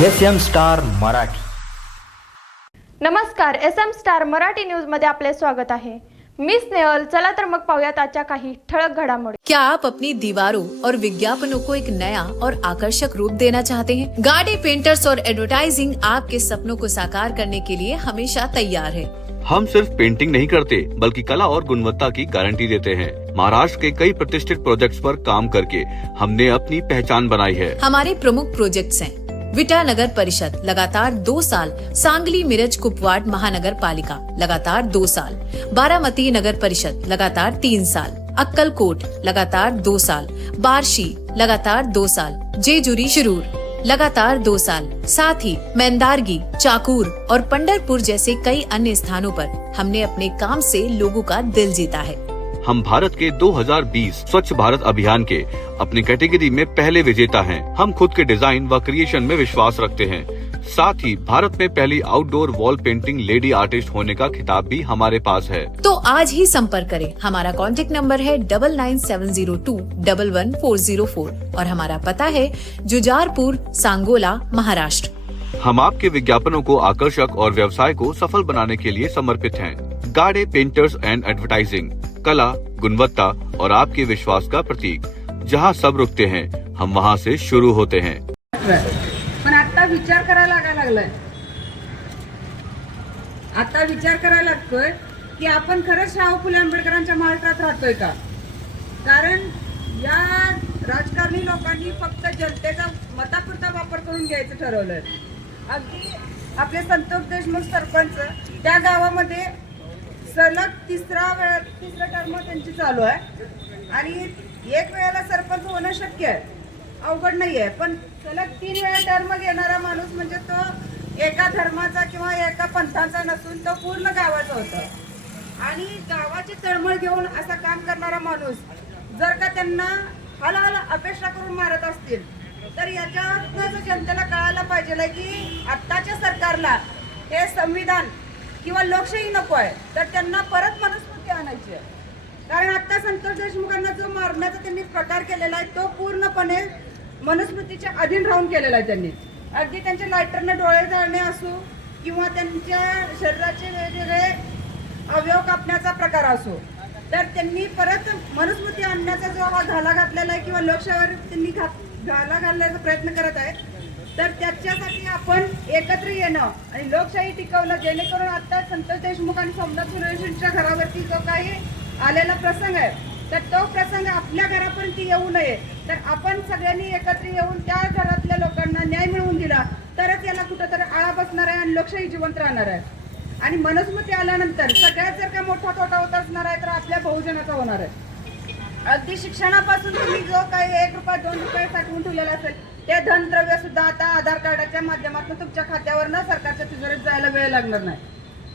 S M star Marathi. नमस्कार S M star Marathi news मध्ये आपले स्वागत आहे. मी स्नेहल चला तर मग पाहूयात आजच्या काही ठळक घडामोडी. क्या आप अपनी दीवारों और विज्ञापनों को एक नया और आकर्षक रूप देना चाहते हैं? गाड़ी पेंटर्स और एडवर्टाइजिंग आपके सपनों को साकार करने के लिए हमेशा तैयार है। हम सिर्फ़ पेंटिंग नहीं करते बल्कि कला और गुणवत्ता की गारंटी देते हैं। महाराष्ट्र के कई प्रतिष्ठित प्रोजेक्ट्स पर काम करके हमने अपनी पहचान बनाई है। हमारे प्रमुख प्रोजेक्ट्स हैं। विटा नगर परिषद, लगातार दो साल सांगली मिरज कुपवाड़ महानगर पालिका, लगातार दो साल। बारामती नगर परिषद, लगातार तीन साल। अक्कलकोट, लगातार दो साल। बारशी, लगातार दो साल। जेजुरी, शिरूर, लगातार दो साल। साथ ही मैंदारगी चाकूर और पंडरपुर जैसे कई अन्य स्थानों पर हमने अपने काम से लोगों का दिल जीता है। हम भारत के 2020 स्वच्छ भारत अभियान के अपनी कैटेगरी में पहले विजेता हैं। हम खुद के डिज़ाइन व क्रिएशन में विश्वास रखते हैं। साथ ही भारत में पहली outdoor wall painting lady artist होने का खिताब भी हमारे पास है। तो आज ही संपर्क करें। हमारा कॉन्टेक्ट नंबर है double nine seven zero two double one four zero four और हमारा पता है जुजारपुर सांगोला महाराष्ट्र। हम आपके विज्ञापनों को आकर्षक और व्यवसाय को सफल बनाने के लिए समर्पित हैं। गाड़े पेंटर्स एंड एडवर्टाइजिंग। कला, गुणवत्ता और आपके विश्वास का प्रतीक। जहाँ सब रुकते हैं, हम वहाँ से शुरू होते हैं। आता विचार करायला लागायला लागलाय. आता विचार करायला लागतोय की आपण खरंच शाहू फुले आंबेडकरांच्या महाराष्ट्रात राहतोय का? कारण या राजकारणी लोकांनी फक्त जनतेचा मतापुरता वापर करून घ्यायचं ठरवलंय. अगदी आपले संतोष देशमुख सरपंच त्या गावामध्ये सलग तिसरा वेळा तिसरा टर्म त्यांची चालू आहे. आणि एक वेळेला सरपंच होणं शक्य आहे. अवघड नाही आहे पण सलग तीन वेळा टर्म घेणारा माणूस म्हणजे तो एका धर्माचा किंवा एका पंथाचा नसून तो पूर्ण गावाचा होता. आणि गावाची तळमळ घेऊन असं काम करणारा माणूस जर का त्यांना हलाहल अपेक्षा करून मारत असतील तर याच्यातनं जनतेला कळायला पाहिजे की आत्ताच्या सरकारला हे संविधान किंवा लोकशाही नको आहे तर त्यांना परत मनुस्मृती आणायची आहे. कारण आता संतोष देशमुखांना जो मारण्याचा त्यांनी प्रकार केलेला आहे तो पूर्णपणे मनुस्मृतीच्या अधीन राहून केलेला आहे त्यांनी. अगदी त्यांच्या लायटरने डोळे जाळणे असो किंवा त्यांच्या शरीराचे वेगवेगळे अवयव कापण्याचा प्रकार असो तर त्यांनी परत मनुस्मृती आणण्याचा जो हा घाला घातलेला आहे किंवा लोकशाहीवर त्यांनी घात घाला घालण्याचा प्रयत्न करत आहे तर त्याच्यासाठी आपण एकत्र येणं आणि लोकशाही टिकवणं जेणेकरून आता संतोष देशमुख आणि सोमनाथ सूर्यवंशींच्या घरावरती जो काही आलेला प्रसंग आहे तर तो प्रसंग आपल्या घरापर्यंत येऊ नये. तर आपण सगळ्यांनी एकत्र येऊन त्या घरातल्या लोकांना न्याय मिळवून दिला तरच याला कुठंतरी आळा बसणार आहे आणि लोकशाही जिवंत राहणार आहे. आणि मनस्मती आल्यानंतर सगळ्यात जर का मोठा तोटा होत असणार आहे तर आपल्या बहुजनाचा होणार आहे. अगदी शिक्षणापासून तुम्ही जो काही एक रुपया दोन रुपये साठवून ठेवलेला असेल ते धनद्रव्य सुद्धा आता आधार कार्डाच्या माध्यमातून तुमच्या खात्यावर न सरकारच्या तिजोरीत जायला वेळ लागणार नाही.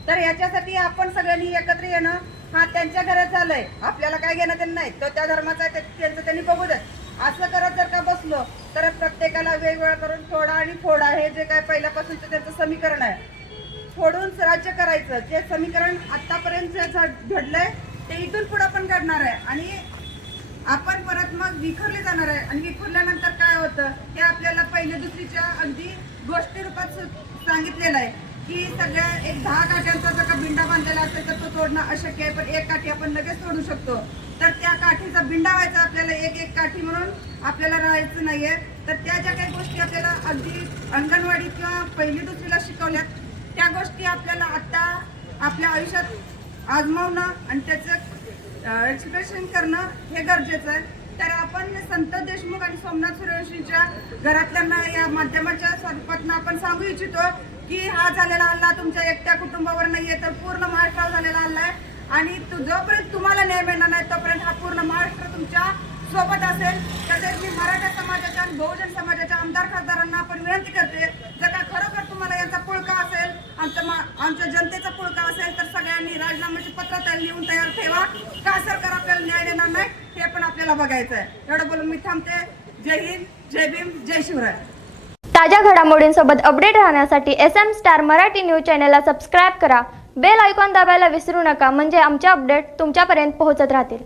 तर याच्यासाठी आपण सगळ्यांनी एकत्र येणं हा त्यांच्या घरात झालंय. आपल्याला काय घेणं त्यांना नाही. तो त्या धर्माचा आहे त्या- त्यांचं त्यांनी बघू देत असं करत जर का बसलो तर प्रत्येकाला वेगवेगळं करून थोडा आणि फोडा हे जे काय पहिल्यापासूनचं त्यांचं समीकरण आहे. फोडून राज्य करायचं. जे समीकरण आतापर्यंत जे घडलंय ते इथून पुढे पण घडणार आहे. आणि आपण परत मग विखरले जाणार आहे. आणि विखरल्यानंतर काय होतं? हे आपल्याला पहिल्या दुसरीच्या अगदी गोष्टी रूपात सांगितलेलं आहे की सगळ्या एक दहा काठ्यांचा जर का बिंडा बांधलेला असेल तर तो तोडणं अशक्य आहे. पण एक काठी आपण लगेच तोडू शकतो. तर त्या काठीचा बिंडा व्हायचा आपल्याला एक एक काठी म्हणून आपल्याला राहायचं नाहीये. तर त्या ज्या काही गोष्टी आपल्याला अगदी अंगणवाडी किंवा पहिली दुसरीला शिकवल्यात त्या गोष्टी आपल्याला आता आपल्या आयुष्यात आजमावणं आणि त्याचं एक्सप्रेशन करणं हे गरजेचं आहे. तर आपण संत देशमुख आणि सोमनाथ सूर्यवंशींच्या घरातल्यांना या माध्यमाच्या स्वरूपातून आपण सांगू इच्छितो की हा झालेला हल्ला तुमच्या एकट्या कुटुंबावर नाहीये तर पूर्ण महाराष्ट्रावर झालेला हल्ला आहे. आणि तो जोपर्यंत तुम्हाला न्याय मिळणार नाही तोपर्यंत हा पूर्ण महाराष्ट्र तुमच्यासोबत असेल. तसेच मी मराठा समाजाच्या आणि बहुजन समाजाच्या आमदार खासदारांना आपण विनंती करते जर का खरोखर तुम्हाला यांचा पुळका असेल आमचा मा- आमच्या जनतेचा पुळका असेल तर सगळ्यांनी राजीनाम्याची पत्र तयार लिहून तयार ठेवा. का सरकार आपल्याला न्याय देणार नाही हे पण आपल्याला बघायचं आहे एवढं बोलून मी थांबते. जय हिंद जय भीम जय शिवराय. ताज्या घडामोडींसोबत अपडेट राहण्यासाठी S M star Marathi news चॅनलला सबस्क्राईब करा. बेल आयकॉन दाबायला विसरू नका. म्हणजे आमचे अपडेट तुमच्यापर्यंत पोहोचत राहतील.